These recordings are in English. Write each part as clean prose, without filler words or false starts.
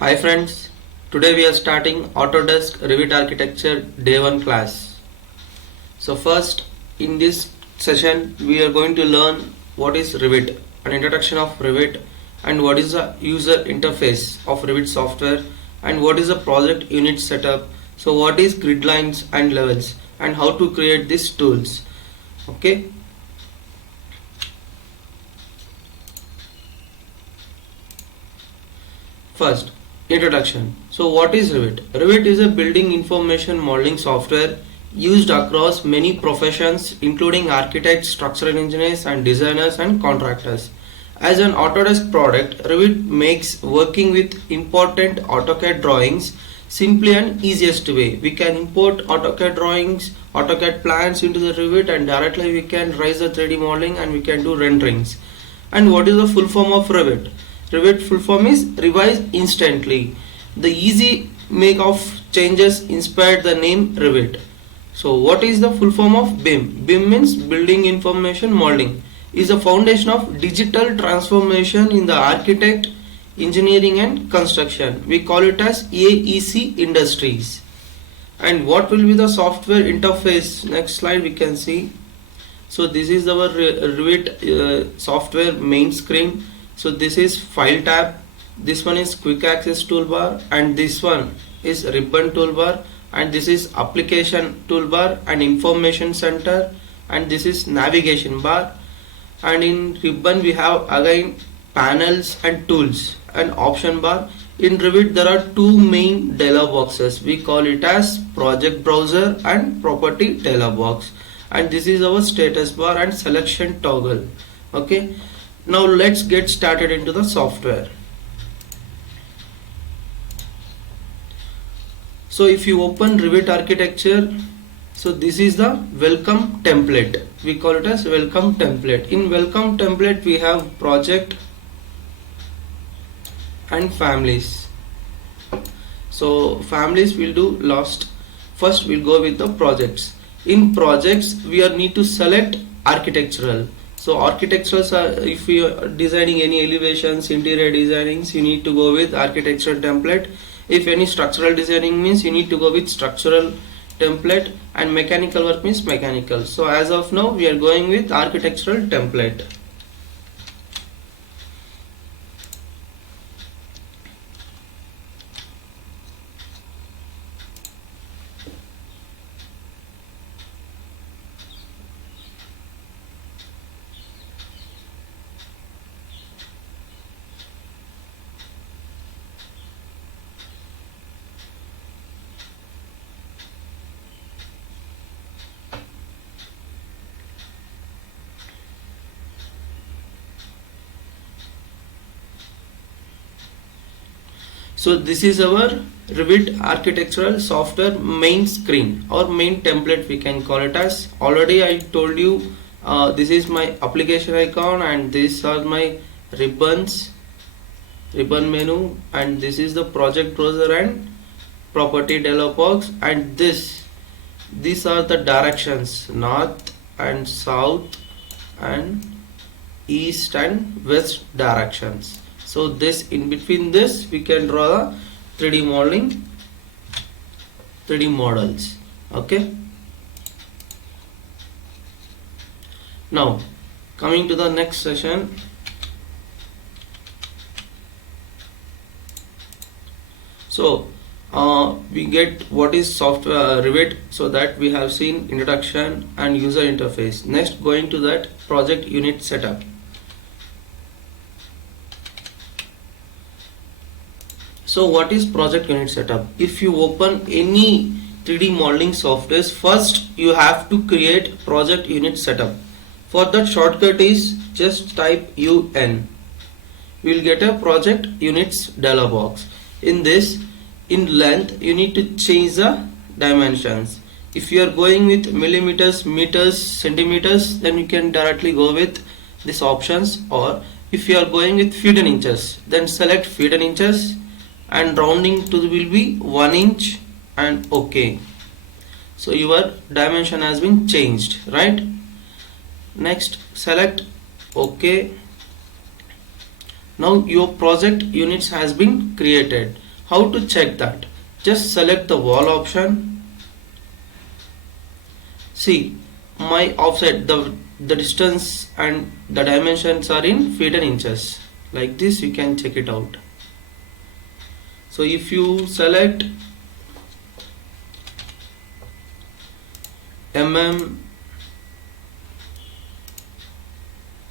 Hi friends, today we are starting Autodesk Revit Architecture Day 1 class. So first in this session we are going to learn what is Revit, an introduction of Revit, and what is the user interface of Revit software, and what is the project unit setup, so what is grid lines and levels, and how to create these tools. Okay. First, introduction. So what is Revit? Revit is a building information modeling software used across many professions including architects, structural engineers and designers and contractors. As an Autodesk product, Revit makes working with important AutoCAD drawings simply and easiest way. We can import AutoCAD drawings, AutoCAD plans into the Revit, and directly we can raise the 3D modeling and we can do renderings. And what is the full form of Revit? Revit full form is revise instantly. The easy make of changes inspired the name Revit. So what is the full form of BIM? BIM means building information modeling. Is the foundation of digital transformation in the architect, engineering and construction. We call it as AEC industries. And what will be the software interface? Next slide we can see. So this is our Revit software main screen. So this is file tab, this one is quick access toolbar, and this one is ribbon toolbar, and this is application toolbar and information center, and this is navigation bar. And in ribbon we have again panels and tools and option bar. In Revit there are two main dialog boxes. We call it as project browser and property dialog box, and this is our status bar and selection toggle. Okay. Now let's get started into the software. So if you open Revit architecture, so this is the welcome template. We call it as welcome template. In welcome template we have project and families. So families will do last. First we'll go with the projects. In projects we need to select architectural. So architecturals are, if you are designing any elevations, interior designings, you need to go with architectural template. If any structural designing means you need to go with structural template, and mechanical work means mechanical. So as of now we are going with architectural template. So this is our Revit architectural software main screen or main template, we can call it as. Already I told you this is my application icon, and these are my ribbons, ribbon menu, and this is the project browser and property dialog box, and these are the directions, north and south and east and west directions. So this, in between this we can draw the 3D modeling, 3D models. Okay. Now coming to the next session. So we get what is software Revit, so that we have seen introduction and user interface. Next, going to that project unit setup. So what is project unit setup? If you open any 3D modeling softwares, first you have to create project unit setup. For that shortcut is just type UN. You will get a project units dialog box. In this, in length you need to change the dimensions. If you are going with millimeters, meters, centimeters, then you can directly go with these options. Or if you are going with feet and inches, then select feet and inches, and rounding to will be 1 inch and OK. So your dimension has been changed, right? Next, select OK. Now your project units has been created. How to check that? Just select the wall option. See, my offset, the distance and the dimensions are in feet and inches. Like this you can check it out. So if you select mm,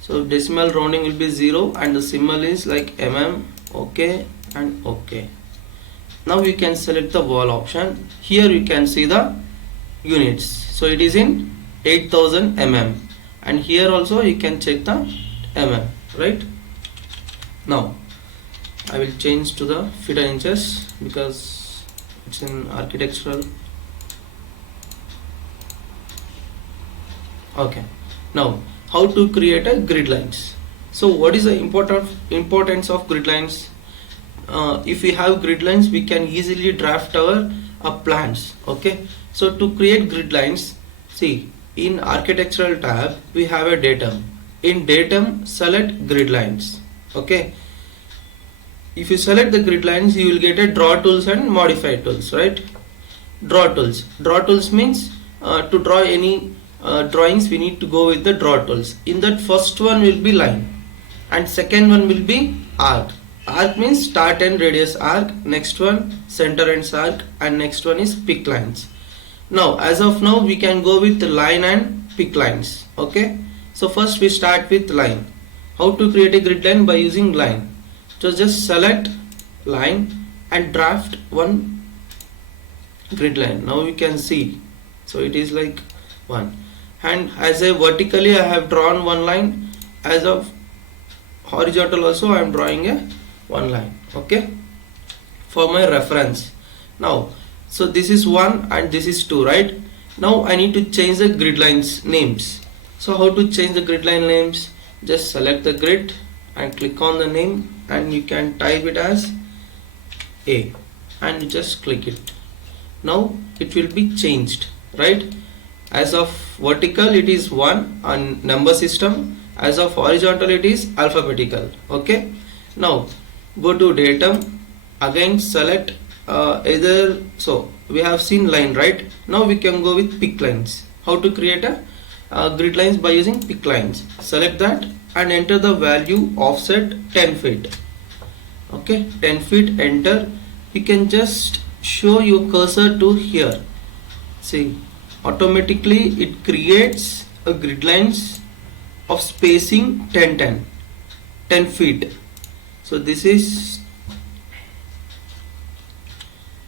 so decimal rounding will be 0 and the symbol is like mm. Okay and okay. Now you can select the wall option. Here you can see the units. So it is in 8000 mm, and here also you can check the mm, right? Now I will change to the feet and inches because it's in architectural. Okay. Now how to create a grid lines? So what is the importance of grid lines? If we have grid lines, we can easily draft our plans. Okay. So to create grid lines, see, in architectural tab we have a datum. In datum, select grid lines. Okay. If you select the grid lines, you will get a draw tools and modify tools, right? Draw tools. Draw tools means to draw any drawings, we need to go with the draw tools. In that, first one will be line and second one will be arc. Arc means start and radius arc, next one center and arc, and next one is pick lines. Now as of now we can go with the line and pick lines. Okay, so first we start with line. How to create a grid line? By using line. So just select line and draft one grid line. Now you can see, so it is like one, and as a vertically I have drawn one line, as of horizontal also I am drawing a one line. Okay, for my reference. Now so this is 1 and this is 2, right? Now I need to change the grid lines names. So how to change the grid line names? Just select the grid and click on the name, and you can type it as A and you just click it. Now it will be changed, right? As of vertical it is 1 on number system, as of horizontal it is alphabetical. Okay, now go to datum, again select either, so we have seen line, right? Now we can go with pick lines. How to create a grid lines? By using pick lines. Select that and enter the value offset 10 feet. Okay, 10 feet, enter. You can just show your cursor to here. See, automatically it creates a grid lines of spacing 10 feet. So this is,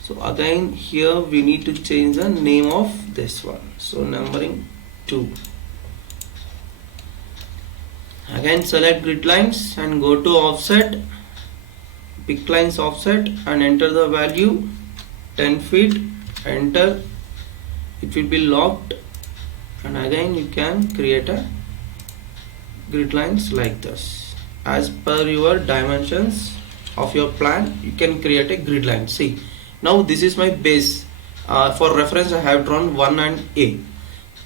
so again here we need to change the name of this one. So numbering 2. Again select grid lines and go to offset, pick lines offset, and enter the value 10 feet, enter. It will be locked, and again you can create a grid lines like this. As per your dimensions of your plan, you can create a grid line. See, now this is my base. For reference I have drawn 1 and A.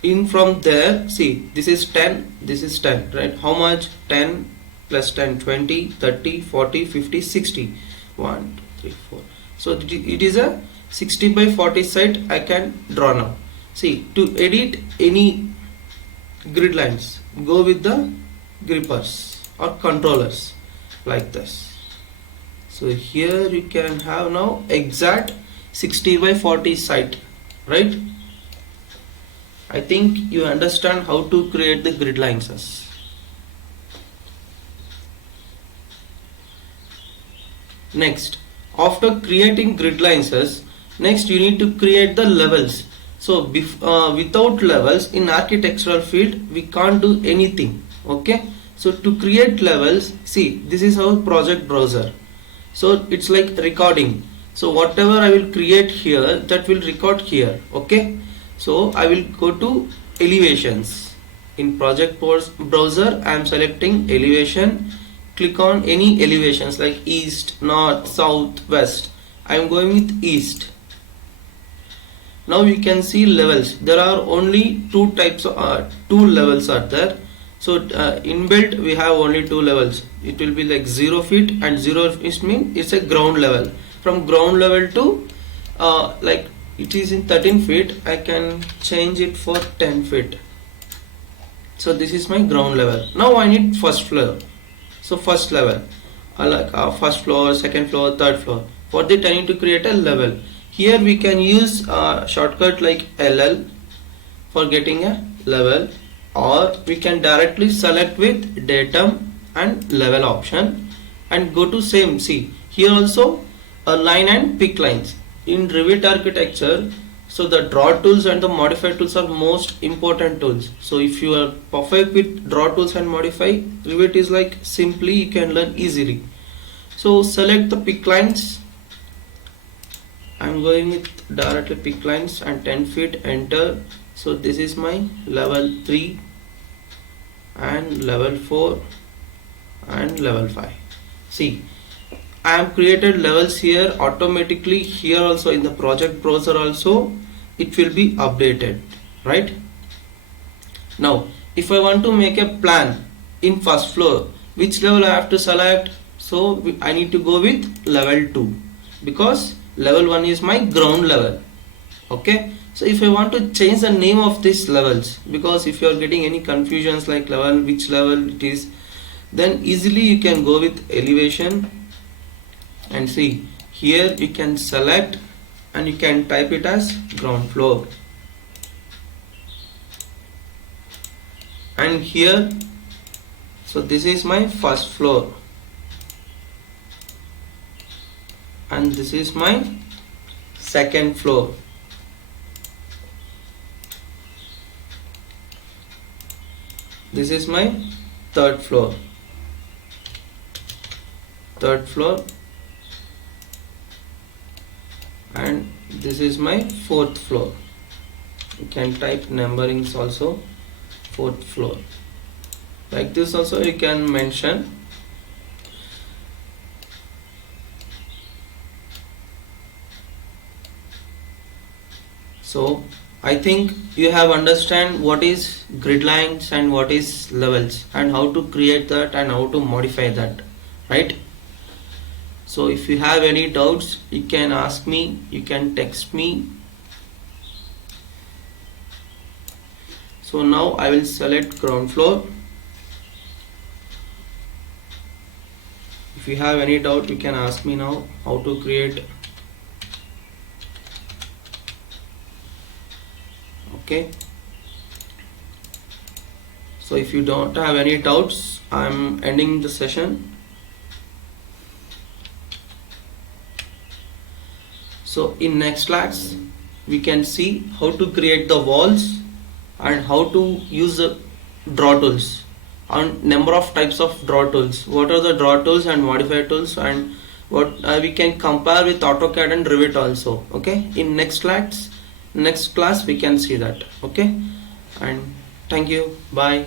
In from there, see, this is 10, this is 10, right? How much? 10 plus 10, 20, 30, 40, 50, 60. 1, 2, 3, 4. So it is a 60 by 40 site I can draw now. See, to edit any grid lines, go with the grippers or controllers like this. So here you can have now exact 60 by 40 site, right? I think you understand how to create the grid lines. Next, after creating grid lines, next you need to create the levels. So without levels in architectural field we can't do anything. Okay, so to create levels, see, this is our project browser. So it's like recording. So whatever I will create here, that will record here. Okay, so I will go to elevations. In project browser I am selecting elevation. Click on any elevations like east, north, south, west. I am going with east. Now you can see levels. There are only two types of two levels are there. So inbuilt we have only two levels. It will be like 0 feet, and 0 is mean it's a ground level. from ground level to like it is in 13 feet, I can change it for 10 feet. So this is my ground level. Now I need first floor. So first level, like first floor, second floor, third floor. For that I need to create a level. Here we can use a shortcut like LL for getting a level, or we can directly select with datum and level option and go to same. See here also a line and pick lines in Revit architecture. So the draw tools and the modify tools are most important tools. So if you are perfect with draw tools and modify, Revit is like simply you can learn easily. So select the pick lines. I'm going with directly pick lines and 10 feet, enter. So this is my level 3 and level 4 and level 5. See, I have created levels here automatically. Here also in the project browser also it will be updated, right? Now if I want to make a plan in first floor, which level I have to select? So I need to go with level 2 because level 1 is my ground level. Okay, so if I want to change the name of these levels, because if you are getting any confusions like level, which level it is, then easily you can go with elevation. And see here you can select and you can type it as ground floor, and here, so this is my first floor and this is my second floor. This is my third floor, and this is my fourth floor. You can type numberings also, fourth floor. Like this also you can mention. So I think you have understand what is grid lines and what is levels and how to create that and how to modify that, right? So if you have any doubts, you can ask me, you can text me. So now I will select ground floor. If you have any doubt, you can ask me now how to create. Okay. So if you don't have any doubts, I'm ending the session. So in next class we can see how to create the walls and how to use the draw tools and number of types of draw tools. What are the draw tools and modify tools, and what we can compare with AutoCAD and Revit also. Okay, in next class we can see that. Okay, and thank you, bye.